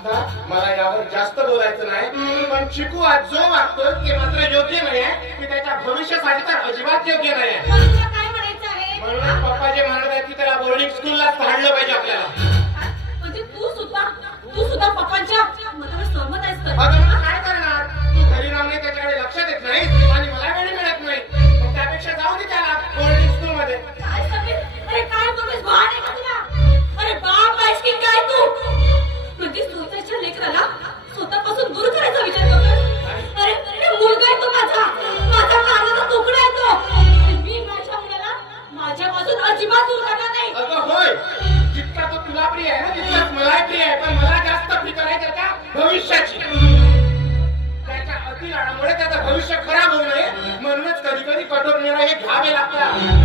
आता मला यावर जास्त बोलायचं नाही, पण चिकू आज जो वागतोय ते मात्र योग्य नाही आहे, की त्याच्या भविष्यासाठी तर अजिबात योग्य नाही आहे. तुला काय म्हणायचं आहे? म्हणून पप्पा जे म्हणत आहेत की त्याला बोर्डिंग स्कूलला काढलं पाहिजे आपल्याला. म्हणजे तू सुद्धा पप्पांच्या मतावर सहमत आहेस का? अगं मग काय करणार, तू घरी राहून त्याच्याकडे लक्ष देत नाही आणि मला वेळ मिळत नाही, मग त्यापेक्षा जाऊ दे त्याला बोर्डिंग स्कूल मध्ये. काय समीर, अरे काय बोलतोस? भान आहे का तुला? अरे बाप आहेस की काय तू? म्हणजे स्वतःच्या लेकराला स्वतःपासून दूर करायचा विचार करतोस? अरे मुलगा आहे तो माझा कानाचा तुकडा आहे तो. मी माझ्या मुलाला माझ्यापासून अजिबात दूर करणार नाही. अगं होय, जितका तो तुला प्रिय आहे ना तितकाच मलाही प्रिय आहे, पण मला जास्त फिकर आहे त्याच्या भविष्याची. त्याच्या अतिलाडामुळे त्याचं भविष्य खराब होऊ नये म्हणूनच कधी कधी कठोर निर्णय हे घ्यावे लागतात.